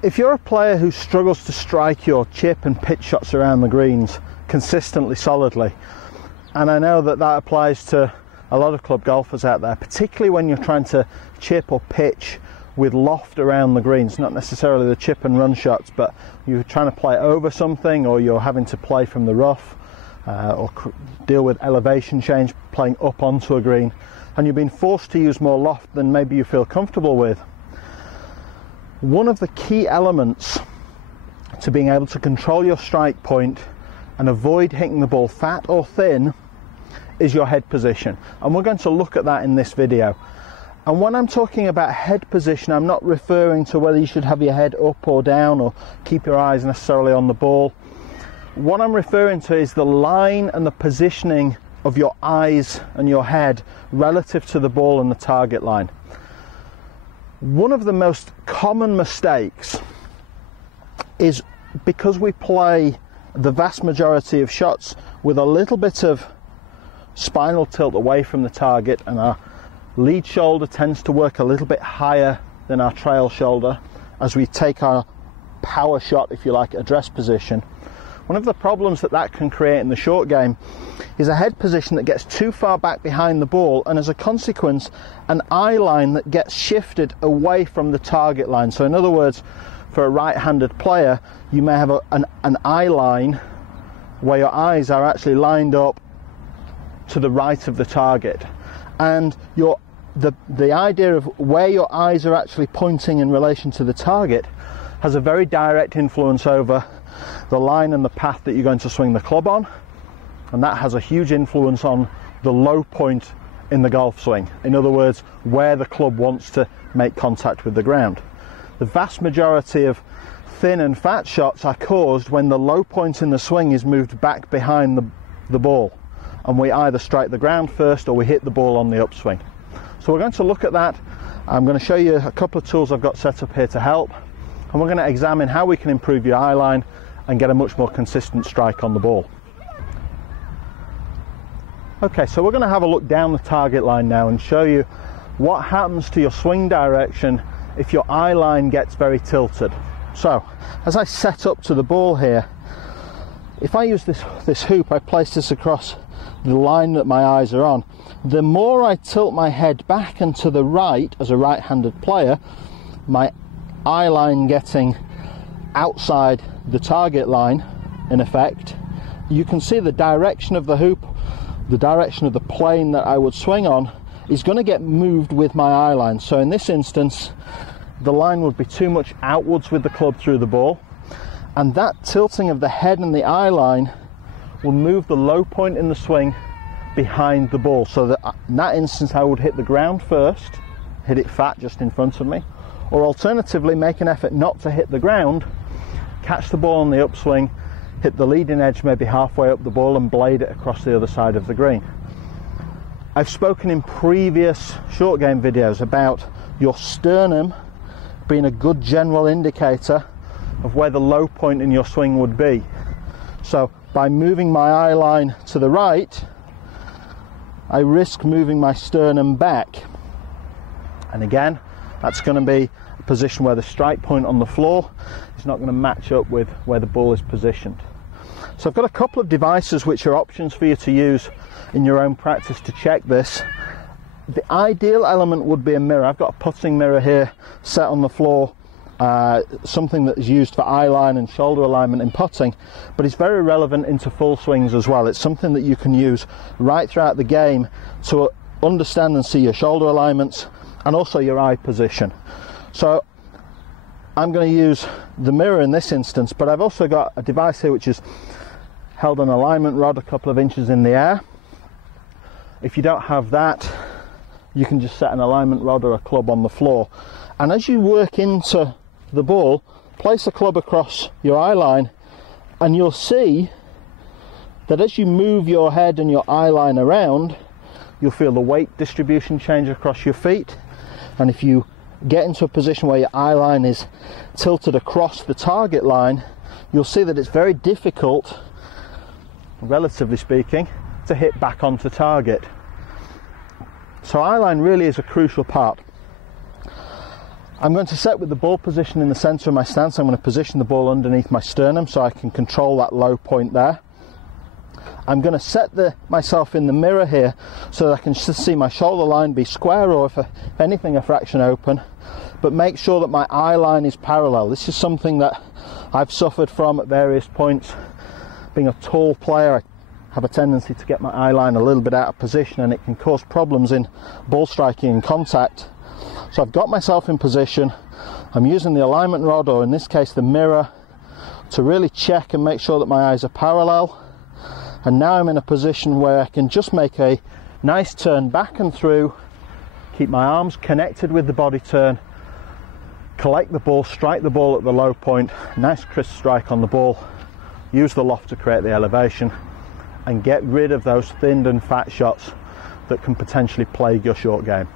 If you're a player who struggles to strike your chip and pitch shots around the greens consistently, solidly, and I know that that applies to a lot of club golfers out there, particularly when you're trying to chip or pitch with loft around the greens, not necessarily the chip and run shots, but you're trying to play over something, or you're having to play from the rough, or deal with elevation change playing up onto a green, and you've been forced to use more loft than maybe you feel comfortable with. One of the key elements to being able to control your strike point and avoid hitting the ball fat or thin is your head position, and we're going to look at that in this video. And when I'm talking about head position, I'm not referring to whether you should have your head up or down or keep your eyes necessarily on the ball. What I'm referring to is the line and the positioning of your eyes and your head relative to the ball and the target line. One of the most common mistakes is, because we play the vast majority of shots with a little bit of spinal tilt away from the target, and our lead shoulder tends to work a little bit higher than our trail shoulder as we take our power shot, if you like, address position. One of the problems that that can create in the short game is a head position that gets too far back behind the ball, and as a consequence an eye line that gets shifted away from the target line. So in other words, for a right-handed player, you may have an eye line where your eyes are actually lined up to the right of the target, and the idea of where your eyes are actually pointing in relation to the target has a very direct influence over the line and the path that you're going to swing the club on, and that has a huge influence on the low point in the golf swing. In other words, where the club wants to make contact with the ground. The vast majority of thin and fat shots are caused when the low point in the swing is moved back behind the ball, and we either strike the ground first or we hit the ball on the upswing. So we're going to look at that. I'm going to show you a couple of tools I've got set up here to help, and we're going to examine how we can improve your eye line and get a much more consistent strike on the ball. Okay, so we're going to have a look down the target line now and show you what happens to your swing direction if your eye line gets very tilted. So as I set up to the ball here, if I use this hoop, I place this across the line that my eyes are on. The more I tilt my head back and to the right as a right-handed player, my eye line getting outside the target line, in effect, you can see the direction of the hoop, the direction of the plane that I would swing on, is going to get moved with my eye line. So in this instance, the line would be too much outwards with the club through the ball, and that tilting of the head and the eye line will move the low point in the swing behind the ball, so that in that instance I would hit the ground first, hit it fat just in front of me, or alternatively make an effort not to hit the ground, catch the ball on the upswing, hit the leading edge maybe halfway up the ball and blade it across the other side of the green. I've spoken in previous short game videos about your sternum being a good general indicator of where the low point in your swing would be. So by moving my eye line to the right, I risk moving my sternum back, and again that's going to be a position where the strike point on the floor is not going to match up with where the ball is positioned. So I've got a couple of devices which are options for you to use in your own practice to check this. The ideal element would be a mirror. I've got a putting mirror here set on the floor, something that is used for eye line and shoulder alignment in putting, but it's very relevant into full swings as well. It's something that you can use right throughout the game to understand and see your shoulder alignments and also your eye position. So I'm going to use the mirror in this instance, but I've also got a device here which is held an alignment rod a couple of inches in the air. If you don't have that, you can just set an alignment rod or a club on the floor, and as you work into the ball, place a club across your eye line, and you'll see that as you move your head and your eye line around, you'll feel the weight distribution change across your feet. And if you get into a position where your eye line is tilted across the target line, you'll see that it's very difficult, relatively speaking, to hit back onto target. So eye line really is a crucial part. I'm going to set with the ball position in the centre of my stance. I'm going to position the ball underneath my sternum so I can control that low point there. I'm going to set myself in the mirror here so that I can see my shoulder line be square, or if anything a fraction open, but make sure that my eye line is parallel. This is something that I've suffered from at various points. Being a tall player, I have a tendency to get my eye line a little bit out of position, and it can cause problems in ball striking and contact. So I've got myself in position. I'm using the alignment rod, or in this case the mirror, to really check and make sure that my eyes are parallel. And now I'm in a position where I can just make a nice turn back and through, keep my arms connected with the body turn, collect the ball, strike the ball at the low point, nice crisp strike on the ball, use the loft to create the elevation, and get rid of those thinned and fat shots that can potentially plague your short game.